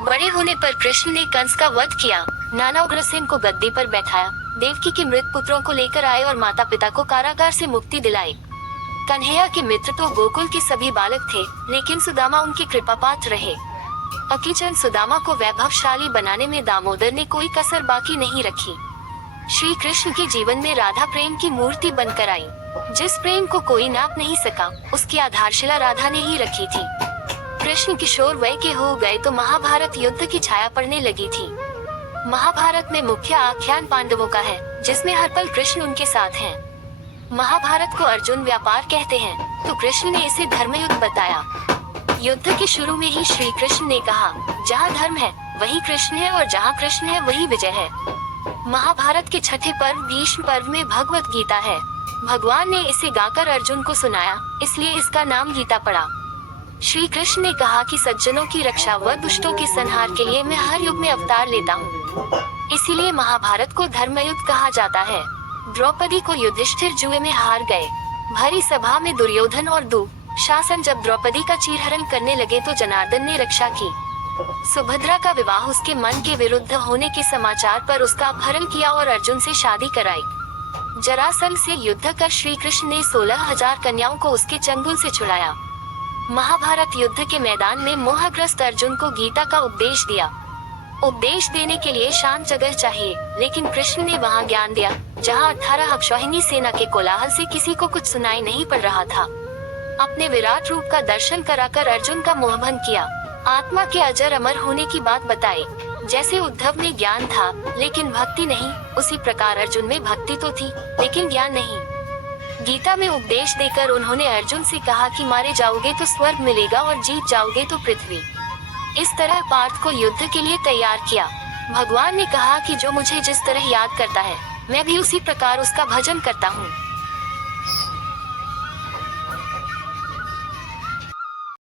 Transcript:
बड़े होने पर कृष्ण ने कंस का वध किया, नाना उग्रसेन को गद्दी पर बैठाया, देवकी के मृत पुत्रों को लेकर आए और माता पिता को कारागार से मुक्ति दिलाई। कन्हैया के मित्र तो गोकुल के सभी बालक थे, लेकिन सुदामा उनके कृपा पात्र रहे। अकिचन सुदामा को वैभवशाली बनाने में दामोदर ने कोई कसर बाकी नहीं रखी। श्री कृष्ण के जीवन में राधा प्रेम की मूर्ति बनकर आई। जिस प्रेम को कोई नाप नहीं सका, उसकी आधारशिला राधा ने ही रखी थी। कृष्ण किशोर वय के हो गए तो महाभारत युद्ध की छाया पड़ने लगी थी। महाभारत में मुख्य आख्यान पांडवों का है, जिसमें हर पल कृष्ण उनके साथ हैं। महाभारत को अर्जुन व्यापार कहते हैं, तो कृष्ण ने इसे धर्मयुद्ध बताया। युद्ध के शुरू में ही श्री कृष्ण ने कहा, जहाँ धर्म है वही कृष्ण है और जहाँ कृष्ण है वही विजय है। महाभारत के छठे पर्व भीष्म पर्व में भगवत गीता है। भगवान ने इसे गाकर अर्जुन को सुनाया, इसलिए इसका नाम गीता पड़ा। श्री कृष्ण ने कहा कि सज्जनों की रक्षा व दुष्टों के संहार के लिए मैं हर युग में अवतार लेता हूँ। इसीलिए महाभारत को धर्मयुद्ध कहा जाता है। द्रौपदी को युधिष्ठिर जुए में हार गए। भरी सभा में दुर्योधन और दुःशासन जब द्रौपदी का चीरहरण करने लगे तो जनार्दन ने रक्षा की। सुभद्रा का विवाह उसके मन के विरुद्ध होने के समाचार पर उसका अपहरण किया और अर्जुन से शादी कराई। जरासंध से युद्ध कर श्री कृष्ण ने 16,000 कन्याओं को उसके चंगुल से छुड़ाया। महाभारत युद्ध के मैदान में मोहग्रस्त अर्जुन को गीता का उपदेश दिया। उपदेश देने के लिए शांत जगह चाहिए, लेकिन कृष्ण ने वहां ज्ञान दिया जहां 18 अक्षौहिणी सेना के कोलाहल से किसी को कुछ सुनाई नहीं पड़ रहा था। अपने विराट रूप का दर्शन कराकर अर्जुन का मोहभंग किया। आत्मा के अजर अमर होने की बात बताई। जैसे उद्धव में ज्ञान था लेकिन भक्ति नहीं, उसी प्रकार अर्जुन में भक्ति तो थी लेकिन ज्ञान नहीं। गीता में उपदेश देकर उन्होंने अर्जुन से कहा कि मारे जाओगे तो स्वर्ग मिलेगा और जीत जाओगे तो पृथ्वी। इस तरह पार्थ को युद्ध के लिए तैयार किया। भगवान ने कहा कि जो मुझे जिस तरह याद करता है, मैं भी उसी प्रकार उसका भजन करता हूँ।